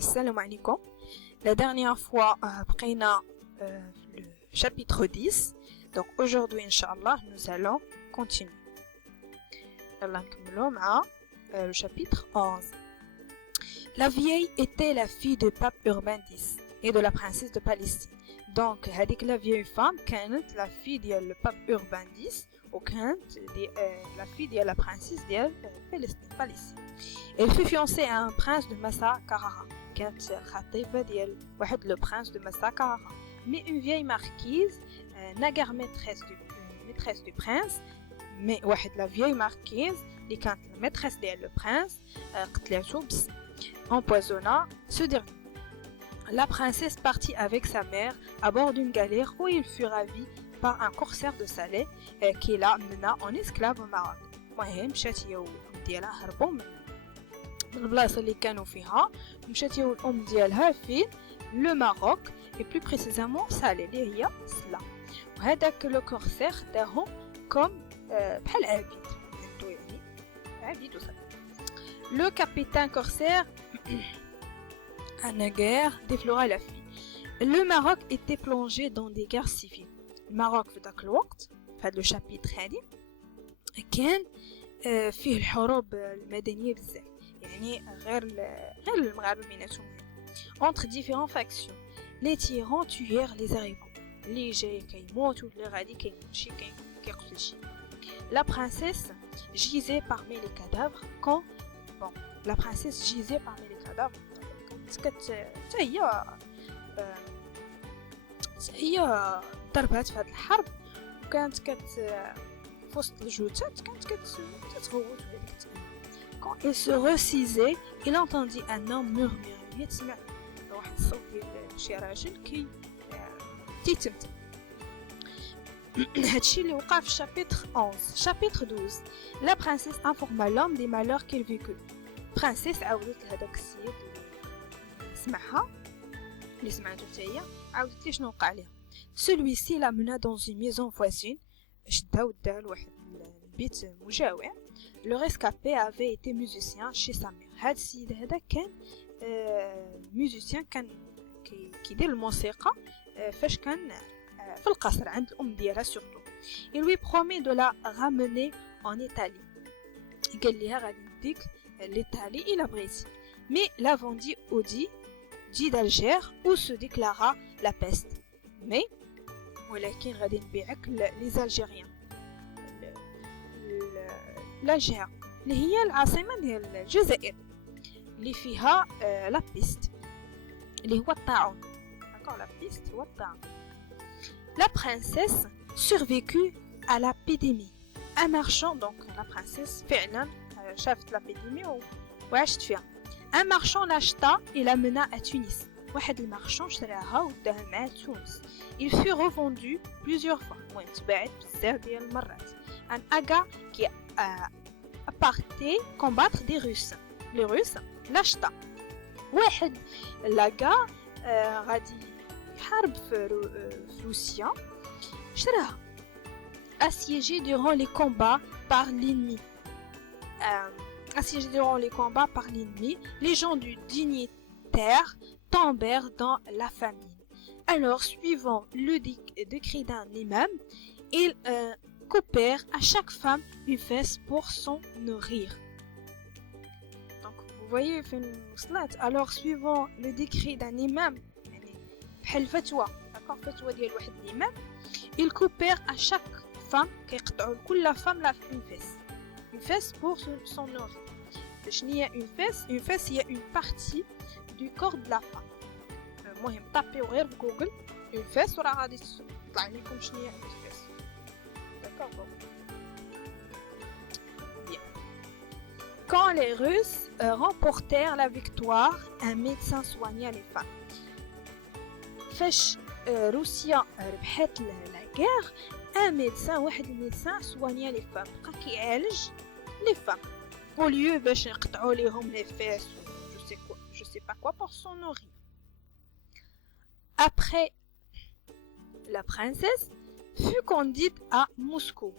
Salam alaikum. La dernière fois, prenons le chapitre 10. Donc aujourd'hui, Inch'Allah, nous allons continuer. Le chapitre 11. La vieille était la fille du pape Urbain X et de la princesse de Palestine. Donc, la vieille femme كانت la fille du pape Urbain X وكانت la fille de la princesse de Palestine. Elle fut fiancée à un prince de Massa Carrara. كانت الخطيبة ديال واحد le prince de Massa Carrara. Mais une vieille marquise, naguère maîtresse du prince, mais la vieille marquise اللي كانت la maîtresse ديال le prince قتلته بالسم. Empoisonna ce dernier. La princesse partit avec sa mère à bord d'une galère où il fut ravi par un corsaire de Salé qui la mena en esclave au Maroc. المهم مشات هي والأم ديالها هربوا من البلاصة اللي كانوا فيها ومشات هي والأم ديالها في لو ماروك et plus précisément Salé اللي هي سلا. وهذاك لو كورسير خداهم كوم بحال عبيد يعني عبيد وصافي. Le capitaine corsaire à naguère déflora la fille. Le Maroc était plongé dans des guerres civiles. Le Maroc في ذاك الوقت في هذا الشابيتر هذه كان فيه الحروب المدنية بزاف يعني غير المغاربة بيناتهم entre différentes factions. Les tyrans tuèrent les arrivants. اللي جاي كيموت واللي غادي كيموت شي كيقتل شي. La princesse gisait parmi les cadavres quand la princesse gisait parmi les cadavres. هي ضربات في هذه الحرب وكانت في وسط الجثث كانت كتغوت وهذيك Quand il se ressisait, il entendit un homme murmurer. تسمع واحد الصوت ديال شي راجل كيتمتم. هادشي اللي وقع في chapitre 11. Chapitre 12. La princesse informa l'homme des malheurs qu'il vécut. Princesse عاودت لهداك السيد اللي سمعها اللي سمعته حتى هي عاودت ليه شنو وقع ليها. Celui-ci la mena dans une maison voisine. شدها وداها لواحد البيت مجاور. Le rescapé avait été musicien chez sa mère. هاد السيد هذا كان musicien كان كيدير الموسيقى فاش كان في القصر عند الأم ديالها surtout. Il lui promet de la ramener en Italie. قال ليها غادي نديك l'Italie إلى بغيتي. Mais la vendit au dit d'Alger où se déclara la peste. Mais ولكن غادي نبيعك les Algériens. l'Alger اللي هي العاصمة ديال الجزائر اللي فيها لا بيست اللي هو الطاعون. d'accord la peste هو الطاعون. La princesse survécut à l'épidémie. Un marchand donc la princesse فعلا شافت l'épidémie وعاشت فيها. Un marchand l'acheta et l'amena à Tunis. واحد المارشون شراها وداها مع تونس. Il fut revendu plusieurs fois. وتباعت بزاف ديال المرات. Un aga qui partait combattre des Russes. Les Russes l'acheta. واحد لاغا غادي يحارب في روسيا شراها. Assiégé durant les combats par l'ennemi. Assiégés durant les combats par l'ennemi, les gens du dignitaire tombèrent dans la famine. Alors, suivant le décret d'un imam, ils coupèrent à chaque femme une fesse pour s'en nourrir. Donc, vous voyez, alors suivant le décret d'un imam, بحال فتوى, d'accord, فتوى ديال واحد الإمام, ils coupèrent à chaque femme, كيقطعوا لكل femme une fesse pour s'en nourrir. شنو هي une fesse? Une fesse هي une partie du corps de la femme. المهم طابيو غير في جوجل une fesse وراه غادي تطلع لكم شنو هي une fesse. d'accord. Bien. Quand les Russes remportèrent la victoire, un médecin soigna les femmes. فاش روسيا ربحت la guerre, un médecin واحد الميدسان soigna les femmes. بقى كيعالج les femmes au lieu باش نقطعوا ليهم les fesses je sais pas quoi pour s'en nourrir. Après, la princesse fut conduite à Moscou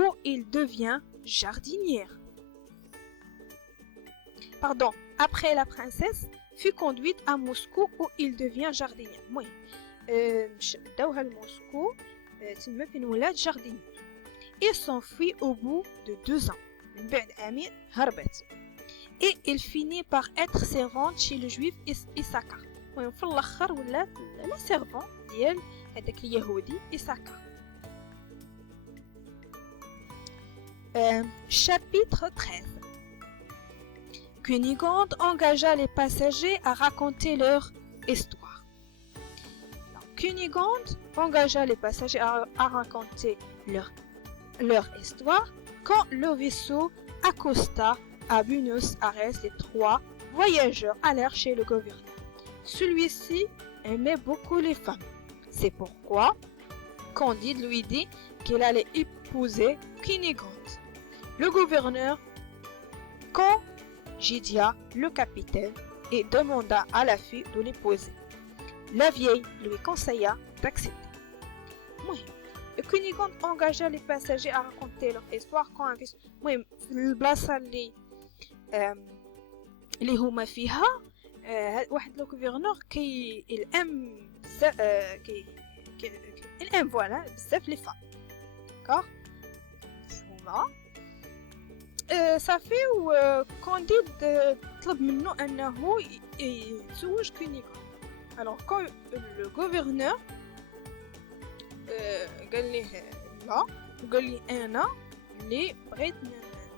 où il devient jardinière. pardon, après la princesse, fut conduite à Moscou où il devient jardinier. المهم داوها لموسكو تما فين ولات jardinier. Il s'enfuit au bout de 2 ans. من بعد عامين هربت. Et il finit par être servante chez le juif Issachar. المهم في الاخر ولات لا سيرفون ديال هذاك اليهودي Issachar. Chapitre 13. Cunégonde engagea les passagers à raconter leur histoire. Cunégonde engagea les passagers à raconter leur histoire quand le vaisseau accosta à Buenos Aires. Les 3 voyageurs allèrent chez le gouverneur. Celui-ci aimait beaucoup les femmes. C'est pourquoi Candide lui dit qu'il allait épouser Cunégonde. Le gouverneur congédia le capitaine et demanda à la fille de l'épouser. La vieille lui conseilla d'accepter. Cunégonde engagea les passagers à raconter leur histoire quand un vaisseau في البلاصة اللي هما فيها واحد لو gouverneur كي الام الام فوالا بزاف لي فام d'accord voilà صافي وكانديد طلب منه انه يتزوج كونيغون. alors quand le gouverneur قال ليه لا وقال لي انا اللي بغيت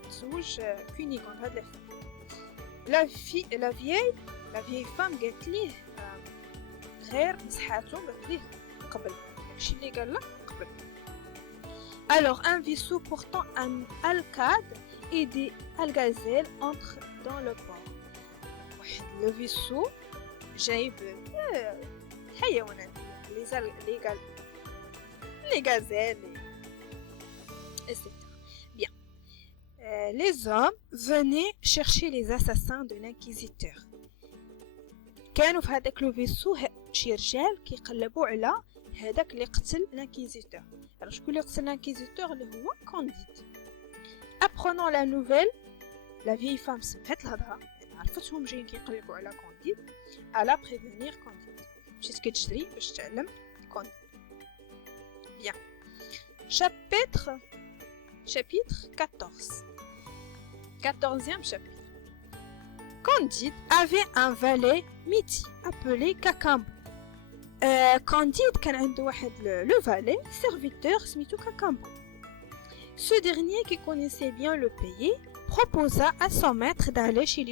نتزوج كونيغون هاد لا vieille femme قالت ليه غير مسحاتو قالت ليه قبل داكشي اللي قال لك قبل. alors un vaisseau portant un alcade et des algazelles entre dans le port. واحد لو فيسو جايب حيوانات les gazelles etc. bien. Les hommes venaient chercher les assassins de l'inquisiteur. كانوا في هذاك لو فيسو شي رجال كيقلبوا على هذاك اللي قتل l'inquisiteur. alors شكون اللي قتل l'inquisiteur اللي هو كانديد. Apprenant la nouvelle, la vieille femme سمعت الهضره عرفتهم جايين كيقلبوا على كانديد. alla prévenir كانديد مشات كتجري باش تعلم كانديد. bien. chapitre 14. 14e chapitre. Candide avait un valet midi appelé Cacambo. Candide كان عنده واحد le valet serviteur سميتو Cacambo. Ce dernier, qui connaissait bien le pays, proposa à son maître d'aller chez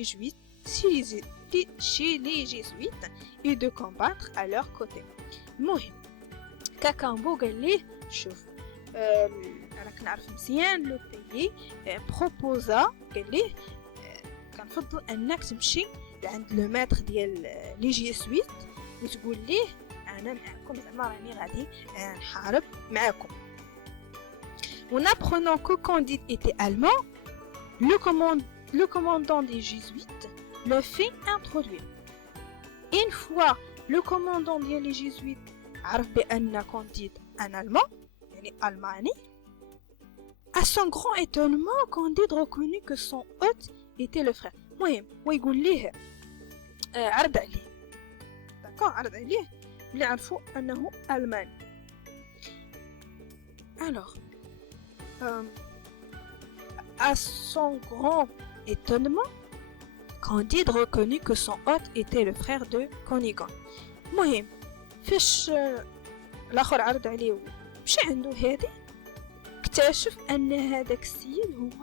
les jésuites et de combattre à leur côté. المهم كاكامبو قال ليه شوف راك نعرف مزيان لو بيي بروبوزا قال ليه كنفضل انك تمشي لعند لو ماتر ديال لي جيسويت وتقول ليه انا معكم زعما راني غادي نحارب معكم. En apprenant que Candide était allemand, le commandant des jésuites le fit introduire. Une fois le commandant des jésuites عرف بأن Candide un allemand, يعني ألماني, à son grand étonnement, Candide reconnut que son hôte était le frère. المهم ويقول ليه عرض عليه d'accord عرض عليه اللي عرفوا أنه ألماني. alors à son grand étonnement, Candide reconnut que son hôte était le frère de Cunégonde. المهم فاش الاخر عرض عليه مشى عنده هادي اكتشف ان هذاك السيد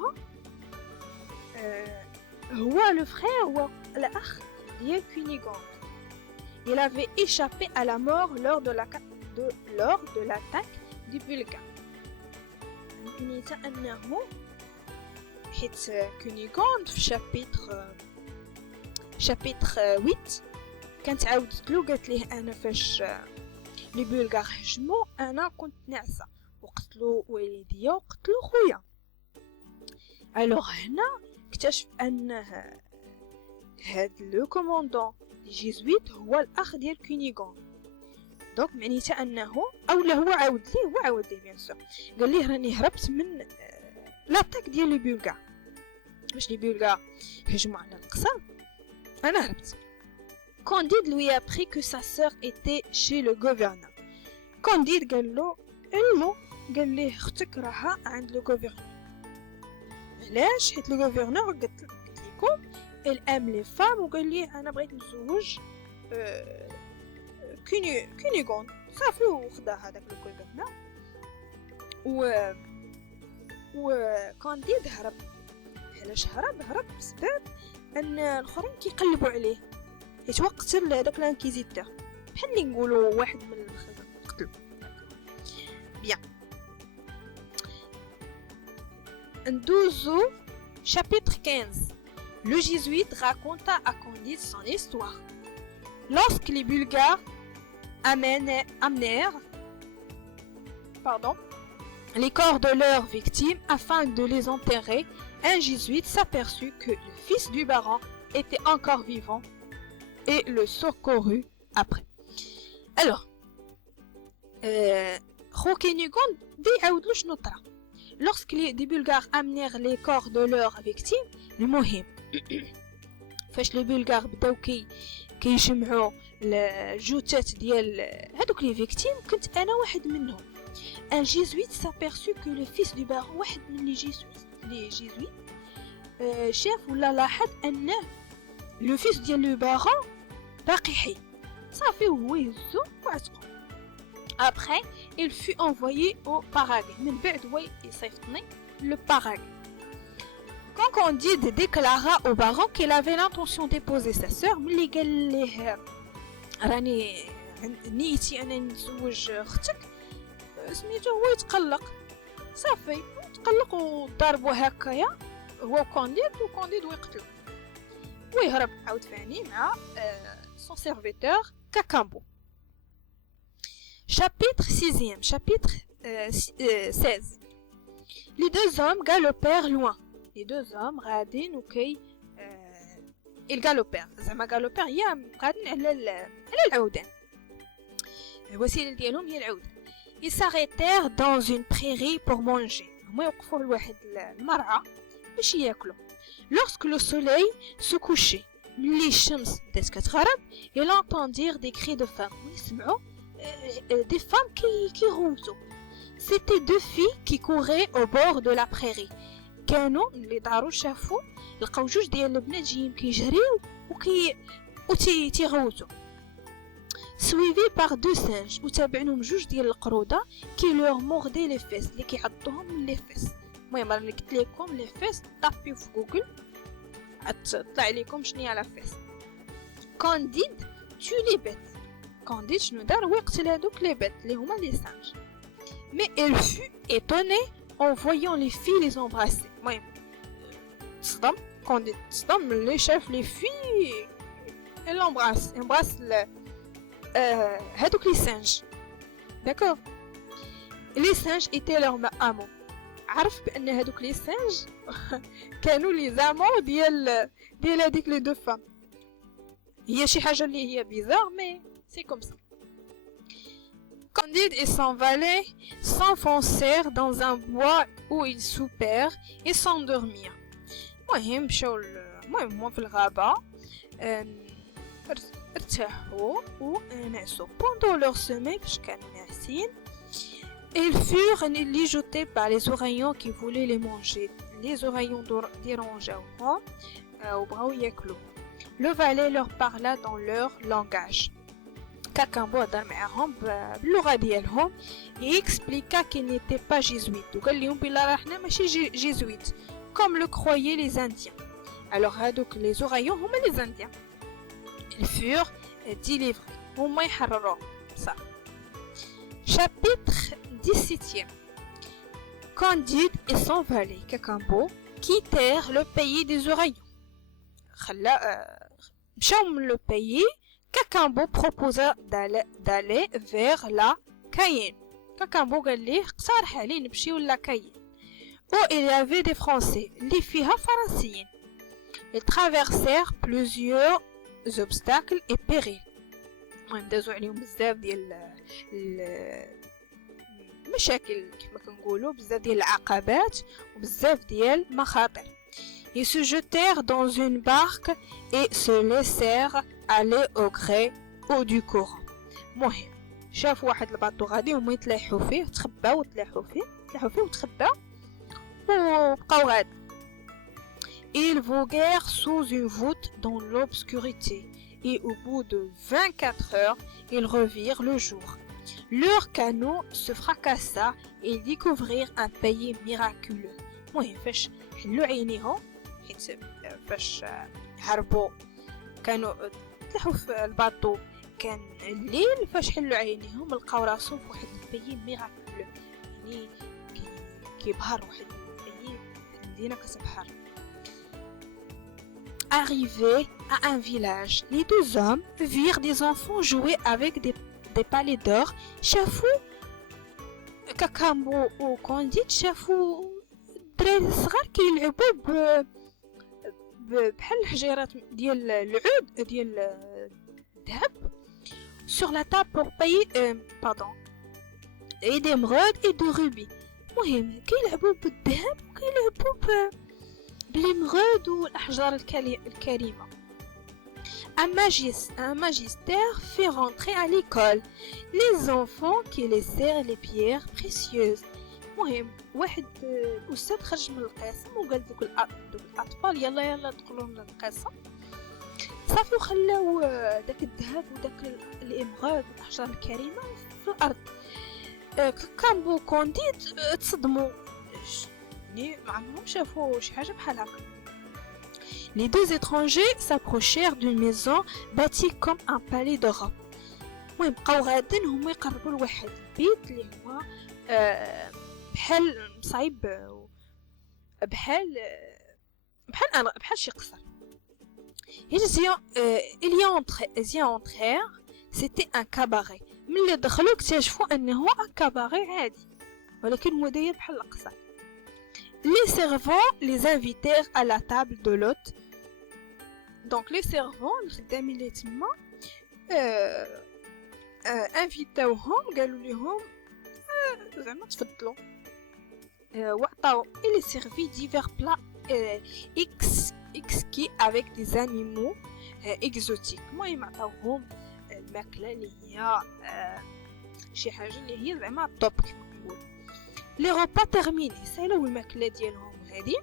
هو le frère هو الاخ ديال Cunégonde. Il avait échappé à la mort lors de l'attaque du Bulgare. نيتا انه حيت كونيغوند في شابيتر 8 كانت عاودت له قالت ليه انا فاش لي بولغار هجموا انا كنت ناعسه وقتلوا والديا وقتلوا خويا. الوغ هنا اكتشف ان هاد لو كوموندون دي جيزويت هو الاخ ديال كونيغوند. دونك معنيته انه اولا هو عاود ليه بيان سور قال ليه راني هربت من لاطاك ديال لي بولغار. باش لي بولغار هجموا على القصر انا هربت. Candide lui a appris que sa sœur était chez le gouverneur. Candide قال له علمو، قال ليه اختك راها عند لو gouverneur. علاش؟ حيت لو gouverneur قلت لكم الام لي فام، وقال ليه انا بغيت نتزوج كونيغون صافي، وخدا هذاك لو gouverneur و كانديد هرب. علاش هرب بسبب ان الاخرين كيقلبوا عليه، حيت وقتل هذاك لانكيزيتور بحال اللي نقولوا واحد من الخزن قتلو. بيان ندوزو chapitre 15. Le jésuite raconta à Candide son histoire. Lorsque les Bulgares amenèrent les corps de leurs victimes afin de les enterrer, un jésuite s'aperçut que le fils du baron était encore vivant et le secourut après. Alors, Khokenigon déaoudlou شنو طرا. Lorsque les Bulgares amenèrent les corps de leurs victimes, المهم فاش les Bulgares بداو كيجمعوا الجثث ديال هذوك les victimes، كنت انا واحد منهم. Un jésuite s'aperçut que le fils du baron، واحد من les jésuites شاف ولا لاحظ ان le fils ديال le baron باقي حي، صافي هو يهزو وعتقو. Après, il fut envoyé au Paraguay. من بعد هو يصيفطني le Paraguay. Quand Candide déclara au baron qu'il avait l'intention d'épouser sa sœur، ملي قال ليه راني نيتي انا نتزوج اختك، سميتو هو يتقلق، صافي تقلق وضربوا هكايا هو وكانديد ويقتلو ويهرب عاود ثاني مع son serviteur Cacambo. Chapitre 6e, chapitre 16. Les deux hommes galopèrent loin. Les deux hommes غادين وكي ils galopèrent. زعما galopèrent هي غادين على العودان، الوسيلة ديالهم هي العودة. Ils s'arrêtèrent dans une prairie pour manger. هما يوقفوا لواحد المرعى باش ياكلوا. Lorsque le soleil se couchait، ملي الشمس بدات كتغرب، ils entendirent des cris de femmes. يسمعوا des femmes qui routent. C'était deux filles qui couraient au bord de la prairie. كانوا اللي داروا شافوا لقاو جوج ديال البنات جايين كيجريو تيغوتوا. suivis par deux singes، وتابعينهم جوج ديال القرودة qui leur mordaient les fesses، اللي كيعضوهم من لي فيس. المهم راني قلت لكم لي فيس، طابيو في جوجل تطلع لكم شنو هي لا فيس. Candide tue les bêtes. Candide شنو دار؟ هو يقتل هذوك لي بيت اللي هما لي سانج. Mais elle fut étonnée en voyant les filles les embrasser. المهم تصدم Candide، تصدم ملي شاف لي filles elle embrasse هذوك لي سانج. D'accord. Les singes étaient leurs amants. عرف بان هذوك لي سانج كانوا لي زامون ديال هذيك لي دو فام. هي شي حاجه اللي هي بيزار مي c'est comme ça. Candide et son valet s'enfoncèrent dans un bois où ils soupèrent et s'endormirent. المهم مشاو هما في الغابة ارتاحوا ونعسوا. Pendant leur sommeil فاش كانوا ناعسين، ils furent ligotés par les oreillons qui voulaient les manger. Les oreillons dérangeaient وبغاو ياكلوا. Le valet leur parla dans leur langage. Cacambo هضر معاهم باللغة ديالهم. Il expliqua qu'il n'était pas jésuite. وقال لهم بلا راه حنا ماشي jésuite comme le croyaient les Indiens. Alors هادوك les oreillons هما les Indiens. Ils furent délivrés. هما يحرروا صح. Chapitre 17. Candide et son valet Cacambo quittèrent le pays des oreillons. مشاو من le pays. Cacambo proposa d'aller vers la Cayenne. Cacambo قال ليه اقترح عليه نمشيو لا كاين. où il y avait des Français اللي فيها فرنسيين. Ils traversèrent plusieurs obstacles et périls. المهم دازو عليهم بزاف ديال المشاكل كما كنقولوا، بزاف ديال العقبات وبزاف ديال المخاطر. Ils se jetèrent dans une barque et se laissèrent aller au gré ou du courant. مهم شافوا واحد الباطو غادي وهما يتلاحوا فيه تخباو وتخباو وبقاو غادي. Ils voguèrent sous une voûte dans l'obscurité et au bout de 24 heures, ils revirent le jour. Leur canot se fracassa et ils découvrirent un pays miraculeux. المهم فاش حلوا عينيهم حيت فاش هربوا كانوا تلاحوا في الباطو كان الليل فاش حلوا عينيهم لقاو راسهم في واحد البيي ميراكولو يعني كيبهر واحد البيي المدينه كتبهر. Arrivés à un village, les deux hommes virent des enfants jouer avec des palets d'or. شافوا كاكامبو وكونديت شافوا الدراري الصغار كيلعبوا بحال الحجيرات ديال العود ديال الذهب sur la table pour payer et d'émeraude et de rubis. المهم كيلعبوا بالذهب وكيلعبوا بالإمغود والأحجار الكريمة. Un magistère fait rentrer à l'école les enfants qui laissèrent les pierres précieuses. المهم واحد الأستاذ خرج من القسم وقال دوك الأطفال يلا دخلوا للقسم صافي وخلاو داك الذهب وداك الإمغود والأحجار الكريمة في الأرض. كامبو كونديت تصدموا يعني ما عمرهم شافوا شي حاجة بحال هكا. Les deux étrangers s'approchèrent d'une maison bâtie comme un palais d'Europe. المهم بقاو غادين هما يقربوا لواحد البيت اللي هو بحال مصايب بحال شي قصر. ils y entrèrent. C'était un cabaret. ملي دخلوا اكتشفوا انه ان كاباري عادي ولكن هو داير بحال القصر. Les servants les invitèrent à la table de l'hôte. Donc les servants الخدامين اللي تما انفيتاوهم قالوا لهم زعما تفضلوا وعطاو. Il servit divers plats exquis avec des animaux exotiques. المهم عطاوهم الماكله اللي هي شي حاجه اللي هي زعما توب كما كنقول. Les repas terminés سالاو الماكله ديالهم هذه.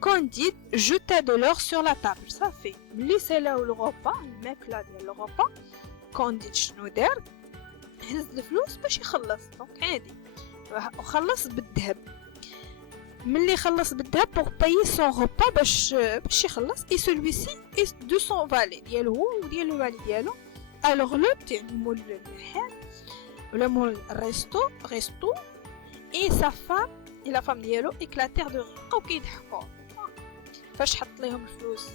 Candide jeta de l'or sur la table. صافي ملي سالاو الغوبا الماكله ديال الغوبا كونديت شنو دار هز الفلوس باش يخلص دونك عادي وخلص بالذهب. ملي خلص بالذهب pour payer son repas باش يخلص et celui-ci est de son valet ديالو هو وديال الوالي ديالو. alors l'hôte يعني مول المحل ولا مول الريستو et sa femme et la femme ديالو éclatèrent de rire بقاو كيضحكوا فاش حط ليهم الفلوس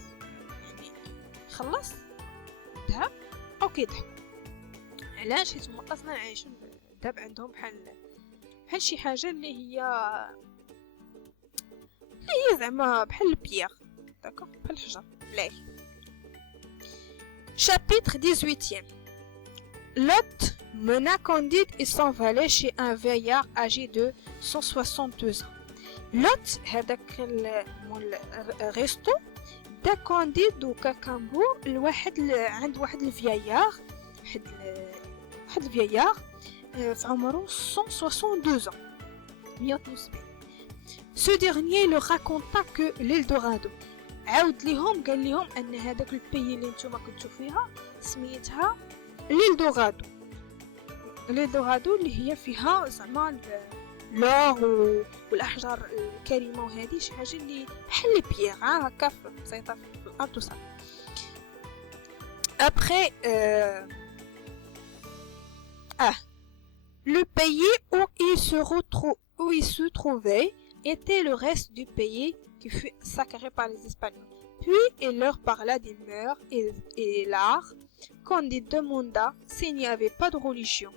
يعني خلص الذهب او كيضحكوا. علاش؟ حيت هما اصلا عايشين الذهب عندهم بحال شي حاجه اللي هي زعما بحال البيير داكوغ بحال الحجر ملاح. Chapitre 18e. L'hôte mena Candide et son valet chez un vieillard âgé de 162 ans. L'hôte هذاك مول الريستو دا كانديد وكاكامبو عند واحد الفيايار واحد الفيايار في عمره 162 ans 172. Ce dernier leur raconta que l'Eldorado عاود ليهم قال لهم ان هذاك البيي اللي نتوما كنتو فيها سميتها l'Eldorado اللي هي فيها زعما لور والاحجار الكريمه وهذه شي حاجه اللي بحال لي بيير هكا بسيطه في الارض وصافي. Après le pays où il se trouvait était le reste du pays qui fut sacré par les Espagnols. Puis il leur parla des mœurs et l'art. Candide demanda s'il n'y avait pas de religion.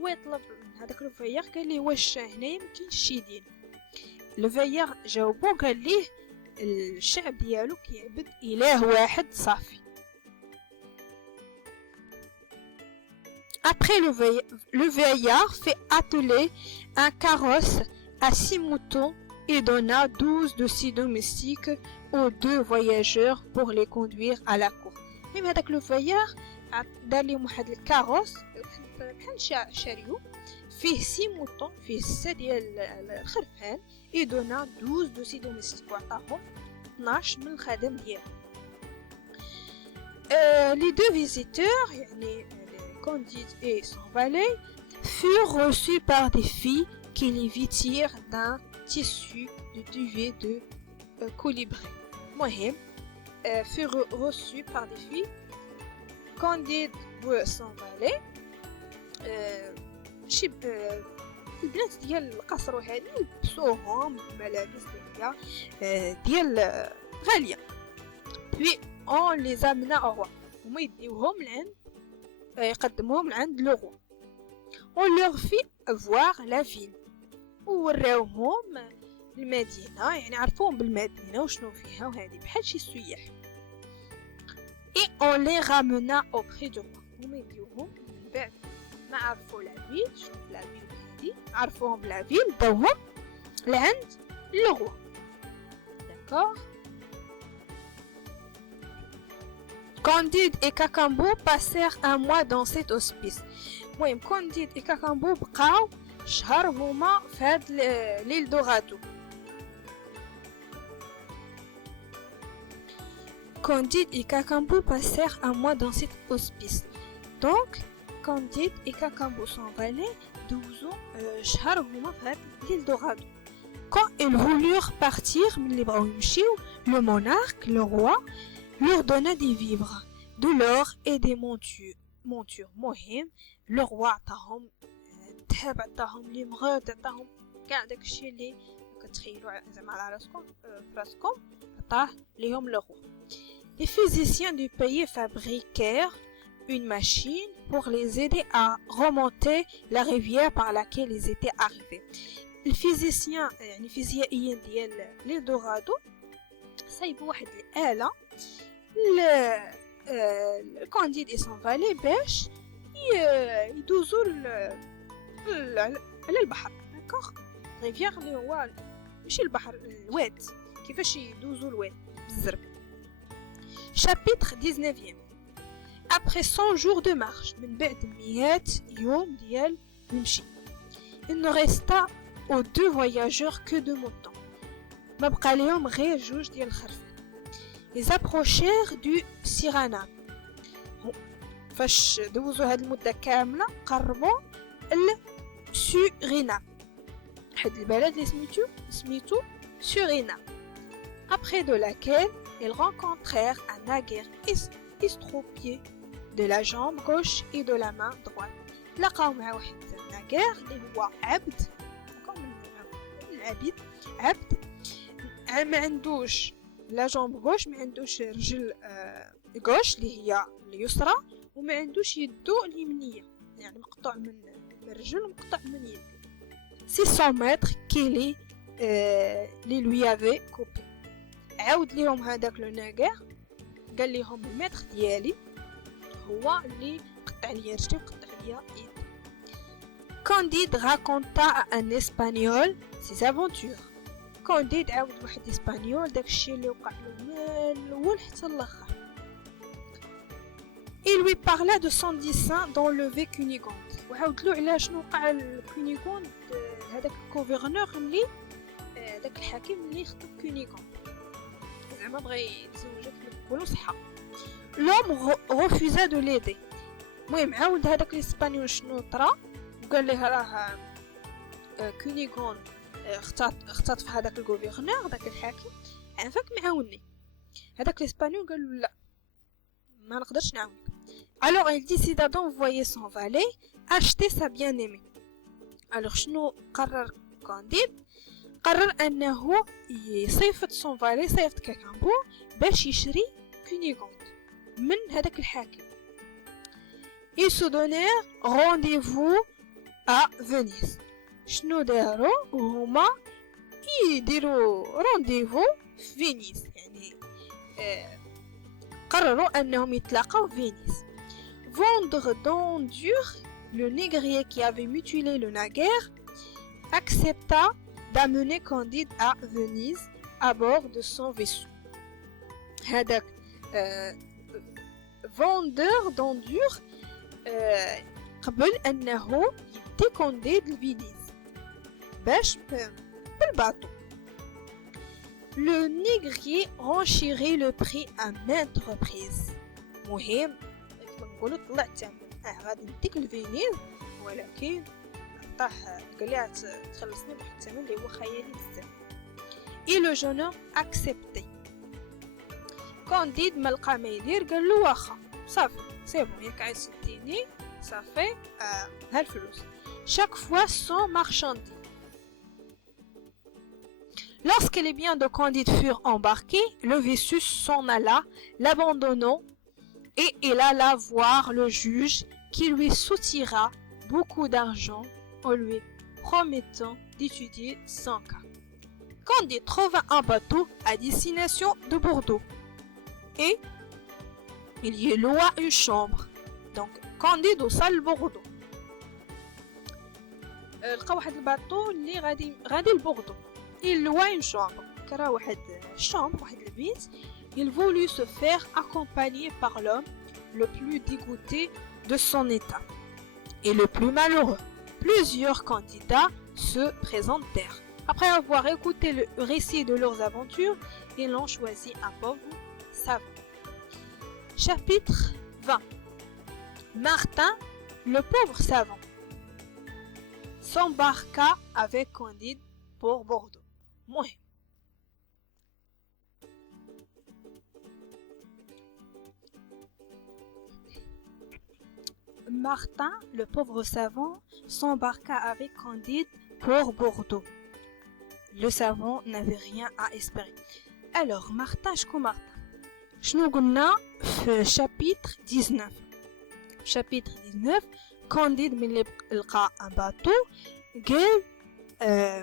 ويطلب من هذاك الفيار قال ليه واش هنايا مكاينش شي دين. الفيار جاوبو قال ليه الشعب ديالو كيعبد اله واحد صافي. Après le vieillard fait atteler un carrosse à 6 moutons et donna 12 de ses domestiques aux 2 voyageurs pour les conduire à la cour. Même هذاك لو فيار دار لهم واحد الكاروس بحال شاريو فيه 6 موطون فيه 6 ديال الخرفان et donna 12 de ses domestiques وعطاهم 12 من الخادم ديالو. Les 2 visiteurs يعني Candide et son valet furent reçus par des filles qui les vêtirent d'un tissu de duvet de colibri. Mohem furent reçus par des filles. Candide et son valet البنات ديال القصر هذه لبسوهم ملابس ديال غالية. Puis on les amena au roi. هما يديوهم لعند يقدموهم لعند le roi. On leur fit voir la ville. ووراوهم المدينة يعني عرفوهم بالمدينة وشنو فيها وهذه بحال شي سياح. Et on les ramena auprès du roi. هما يديوهم من بعد ما عرفوا la ville شوف la ville هذه عرفوهم la ville داوهم لعند le roi. D'accord. Candide et Cacambo passèrent un mois dans cet hospice. المهم Candide et Cacambo بقاو شهر هما في هاد l'île d'Orado. Candide et Cacambo passèrent un mois dans cet hospice. Donc Candide et Cacambo son valet دوزو شهر هما في هاد l'île d'Orado. Quand ils voulurent partir من اللي بغاو يمشيو le monarque le roi leur donna des vivres, de l'or et des montures. مهم le roi عطاهم الذهب عطاهم لي مغود عطاهم كاع داكشي اللي كتخيلوا زعما على راسكم عطاه ليهم le roi. Les physiciens du pays fabriquèrent une machine pour les aider à remonter la rivière par laquelle ils étaient arrivés. الفيزيسيان يعني فيزيائيين ديال ليل دورادو صايبوا واحد الآلة الكانديد اي سون فالي باش يدوزوا على البحر. داكوغ ريفيير اللي هو ماشي البحر الواد كيفاش يدوزوا الواد بالزرب. chapitre 19e. Après 100 jours de marche من بعد 100 يوم ديال المشي il ne resta aux 2 voyageurs que 2 moutons. ما بقى لهم غير 2 ديال الخرفان. Ils approchèrent du Suriname. فاش دوزوا هاد المدة كاملة قربوا لسورينام واحد البلد اللي سميتو سورينام. Après de laquelle ils rencontrèrent un naguère estropié de la jambe gauche et de la main droite. لقاو مع واحد الناقير اللي هو عبد العبيد عبد ما عندوش لا جامب غوش ما عندوش رجل غوش اللي هي اليسرى وما عندوش يدو اليمنيه يعني مقطوع من الرجل ومقطوع من يد 600 متر كيلي لي لوي افي كوبي. عاود ليهم هذاك لو ناقير قال ليهم المتر ديالي هو اللي قطع لي رجلي وقطع لي يدي. Candide raconta à un espagnol ses aventures. Candide عاود واحد اسبانيول داكشي اللي وقع له من الاول حتى الاخر. Il lui parla de son dessein d'enlever Cunégonde. وعاود له على شنو وقع لكونيغوند هذاك الكوفرنور اللي داك الحاكم اللي خطف كونيغوند زعما بغى يتزوجك نقولوا صحه. L'homme refusa de l'aider. المهم عاود هذاك الاسبانيول شنو طرا وقال له راه كونيغوند اختطف هذاك الغوفرنور داك الحاكم عافاك معاوني. هذاك الاسبانيول قال له لا ما نقدرش نعاونك. Alors il décida d'envoyer son valet acheter sa bien-aimée. Alors شنو قرر كانديد؟ قرر انه يصيفط son valet صيفط كاكامبو باش يشري كونيغوند من هذاك الحاكم. Ils se donnèrent rendez-vous à Venise. شنو داروا هما يديروا رونديفو في فينيس يعني قرروا انهم يتلاقاو في فينيس. Vendre d'Endure, le négrier qui avait mutilé le naguère, accepta d'amener Candide à Venise à bord de son vaisseau. هذاك vendeur d'ordures قبل أنه يدي كونديد لفينيس باش بالباطو. Le négrier renchérit le prix à maintes reprises. مهم كما نقولوا طلع الثمن غادي نديك لفينيس ولكن عطاه قال لي تخلصني بواحد الثمن اللي هو خيالي بزاف. Et le jeune homme accepté. كونديد ما لقى ما يدير قال له واخا صافي سي بون ياك عايز تديني صافي هالفلوس. Chaque fois son marchandise. Lorsque les biens de Candide furent embarqués, le Vessus s'en alla, l'abandonnant, et il alla voir le juge qui lui soutira beaucoup d'argent en lui promettant d'étudier son cas. Candide trouva un bateau à destination de Bordeaux et il y loua une chambre. Donc Candide وصل لبوردو لقى واحد الباطو اللي غادي لبوردو. Il loua une chambre. كرا واحد chambre واحد البيت. Il voulut se faire accompagner par l'homme le plus dégoûté de son état et le plus malheureux. Plusieurs candidats se présentèrent. Après avoir écouté le récit de leurs aventures, ils ont choisi un pauvre savant. Chapitre 20. Martin, le pauvre savant, s'embarqua avec Candide pour Bordeaux. مهم. Martin, le pauvre savant, s'embarqua avec Candide pour Bordeaux. Le savant n'avait rien à espérer. Alors, Martin, شكون Martin؟ شنو قلنا في chapitre 19. chapitre 19 Candide ملي لقى ان باطو قال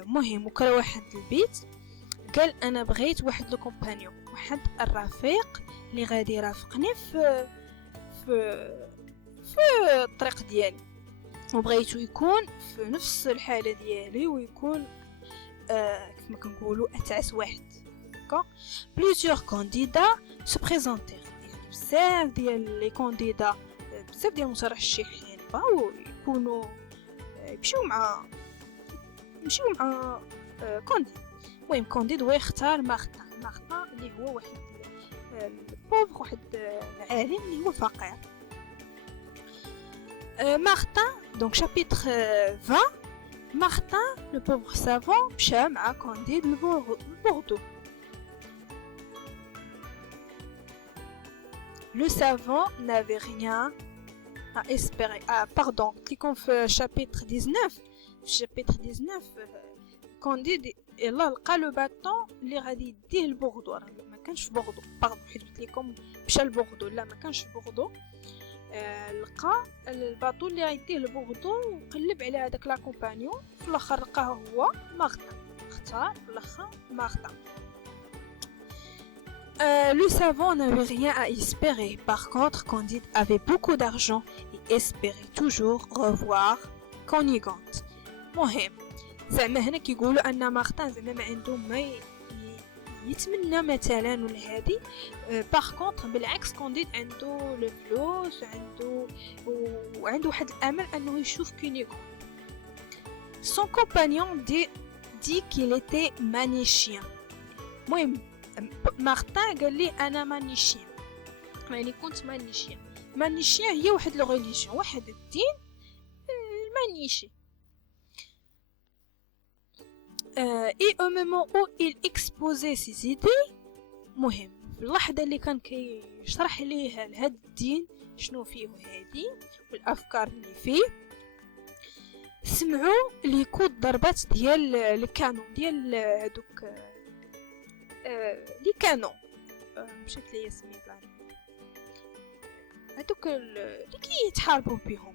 مهم وكرا واحد البيت قال انا بغيت واحد لو كومبانيون واحد الرفيق اللي غادي يرافقني في الطريق ديالي وبغيتو يكون في نفس الحاله ديالي ويكون كما كنقولوا اتعس واحد. d'accord. Plusieurs candidats se présentèrent. بزاف ديال لي كانديدا بزاف ديال المترشحين بغاو يكونوا يمشيو مع كانديد. المهم كانديد هو يختار مارتن اللي هو واحد البوفر واحد العالم اللي هو فقير. Martin, donc chapitre 20, Martin, le pauvre savant, مشى مع Candide Bordeaux. Le savant n'avait rien à espérer. Ah, pardon, cliquons في chapitre 19. chapitre 19, Candide يلا لقى لو باطون اللي غادي يديه لبوردو. ما كانش في بوردو، باردون حيت قلت لكم مشى لبوردو، لا ما كانش في بوردو. لقى الباطو اللي غيديه لبوردو وقلب على هذاك لا كومبانيون. في الاخر لقاه هو مارتن، اختار في الاخر مارتن. Le savant n'avait rien à espérer. Par contre, Candide avait beaucoup d'argent et espérait toujours revoir Cunégonde. مهم زعما هنا كيقولوا ان مارتن زعما ما عنده ما يتمنى مثلا ولا هادي. باغ كونطخ بالعكس كونديد عنده الفلوس وعنده واحد الامل انه يشوف كونيغون. Son compagnon dit qu'il était magnicien. المهم مارتن قال لي انا مانيشيان يعني كنت مانيشيان هي واحد لو ريليجيون واحد الدين المانيشي. et au moment où il exposait ses idées مهم في اللحظة اللي كان كيشرح ليه لهاد الدين شنو فيه هادي والأفكار اللي فيه سمعوا ليكو ضربات ديال الكانون ديال هادوك لي كانون مشات ليا سميتها هادوك اللي كيتحاربوا بهم.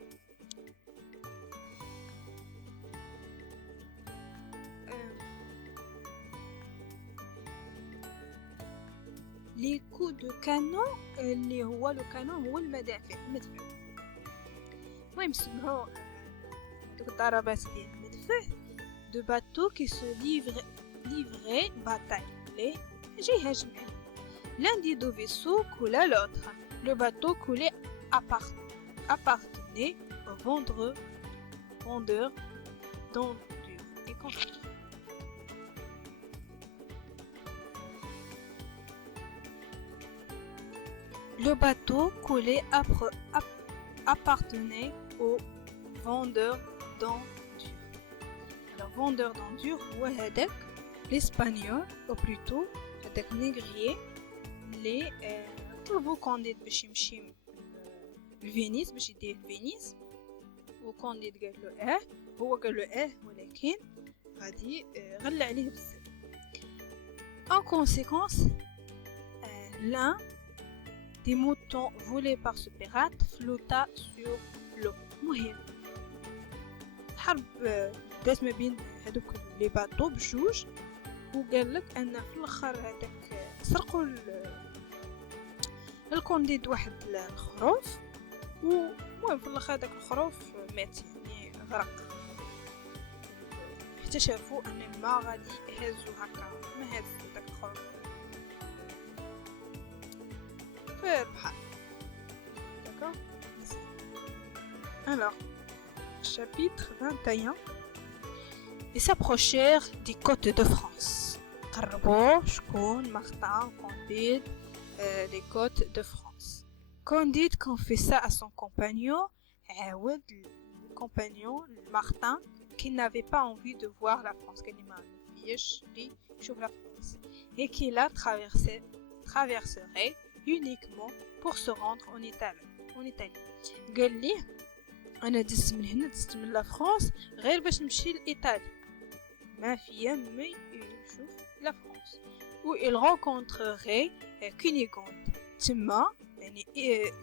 لي كو دو كانون اللي هو لو كانون هو المدافع. المهم سمعوا هذوك الضربات ديال المدفع de bateaux qui se livraient bataille. Les جهة جمع. L'un des deux vaisseaux coula l'autre. Le bateau coulé appartenait au vendeur d'ordures et compagnie. Le bateau coulé appartenait au vendeur d'ordures. Alors, vendeur d'ordures, هو هذاك l'espagnol, ou plutôt هذاك négrier اللي طلبوا كونديت باش يمشي لفينيس باش يديه لفينيس وكونديت قال له هو قال له ولكن غادي غلى عليه بزاف. En conséquence, l'un des moutons volés par ce pirate flotta sur l'eau. مهم الحرب دات ما بين هذوك لي باطو بجوج وقال لك ان في الاخر هذاك سرقوا الكونديد واحد الخروف ومهم في الاخر هذاك الخروف مات يعني غرق حتى شافوا ان ما غادي يهزوا هكا ما هز داك الخروف في البحر. D'accord. Alors, chapitre 21. Ils s'approchèrent des côtes de France. قربوا شكون مارتن كونديد les côtes de France. Candide confessa à son compagnon عاود compagnon Martin qu'il n'avait pas envie de voir la France qu'il ما فيش لي يشوف la France et qu'il la traverserait uniquement pour se rendre en Italie. قال لي انا دزت من هنا دزت من لا فرنسا غير باش نمشي لايطاليا ما فيا ما يشوف لا فرنسا و il rencontrerait كونيغوند تما يعني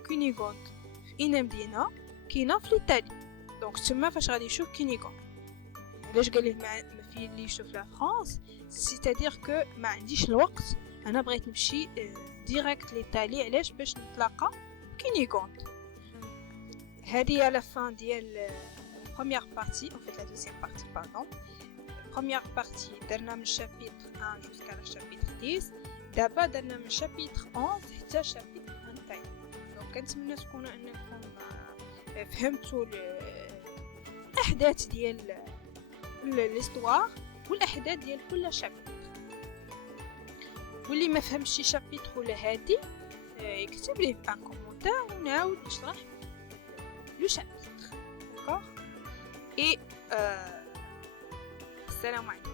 كونيغوند في اين مدينه كاينه في ايطاليا دونك تما فاش غادي يشوف كونيغوند. علاش قال ليه ما فيا اللي يشوف لا فرنسا سيتادير كو ما عنديش الوقت انا بغيت نمشي ديريكت لايطاليا علاش باش نتلاقى كونيغوند. هذه à la fin ديال première partie en fait la deuxième partie pardon. Première partie درنا من chapitre 1 jusqu'à la chapitre 10 دابا درنا من chapitre 11 حتى chapitre 21. دونك كنتمنى تكونوا انكم فهمتوا الاحداث ديال l'histoire والاحداث ديال كل شابيتر. واللي ما فهمش شي شابيتر ولا هادي يكتب لي في ان كومونتير ونعاود نشرح le chapitre. D'accord. Et salam alaikum.